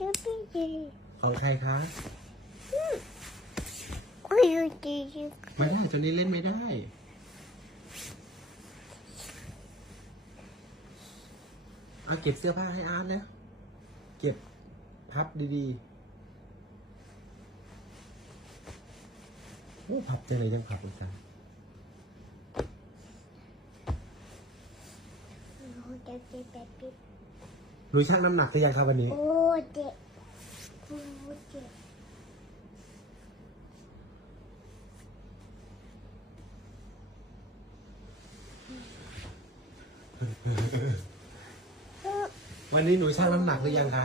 จะพี่จีของใครคะคุยจีจีไม่ได้ตัวนี้เล่นไม่ได้เอาเก็บเสื้อผ้าให้อาร์ตนะ เก็บพับดีๆโอ้พับจังเลยยังพับอีกจังเราจะเจ็บแบ บนี้รู้ชั่งน้ำหนักหรือยังครับวันนี้ โอ้เจ็บโอ้เจ็บวันนี้หนูชั่งน้ำหนักหรือยังคะ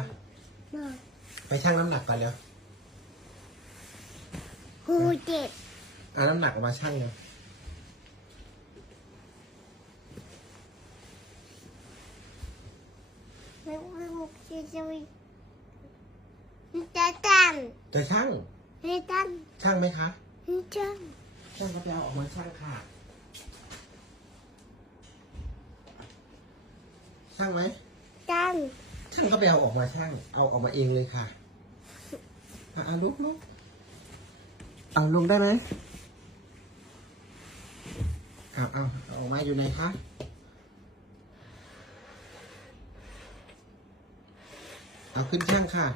มาไปชั่งน้ำหนักก่อนเร็วโอ้เจ็บ เอาน้ำหนักออกมาชั่งเล ไม่ไม่มุกจะจะม่จะตั้งจะชั่งไม่ตั้งชั่งไหมคะไม่ตั้งช่างก็ไปเอาออกมาช่างค่ะ ช่างไหมตั้งช่างก็ไปเอาออกมาช่าง เอาออกมาเองเลยค่ะอะเอาลุกลุกเอาลงได้ไหมเอาเอาเอาออกมาอยู่ไหนคะ เอาขึ้นช่างค่ะ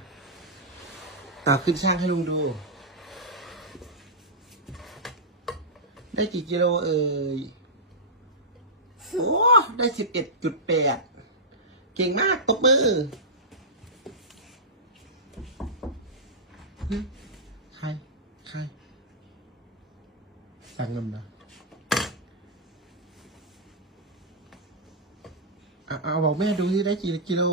เอาขึ้นช่างให้ลุงดู ได้กี่กิโลเอ่ยโอ้ได้สิบเอ็ดจุดแปดเก่งมากตบมือ ใคร ใคร สั่งเงินนะเอาเอาบอกแม่ดูที่ได้กี่กิโล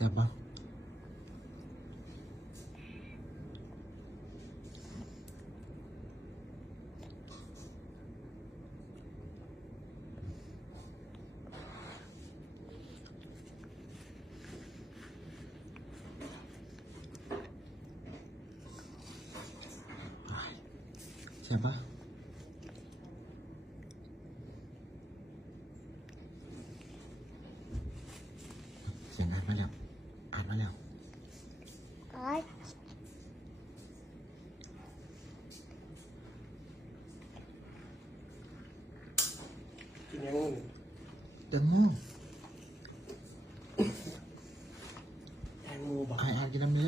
แซ่บปะแซ่บปะเสียงอ่านมาแล้วอ่านมาแล้ว ไอ้กินยังไงแตงโมแตงโมบอกอ่านอ่านกินน้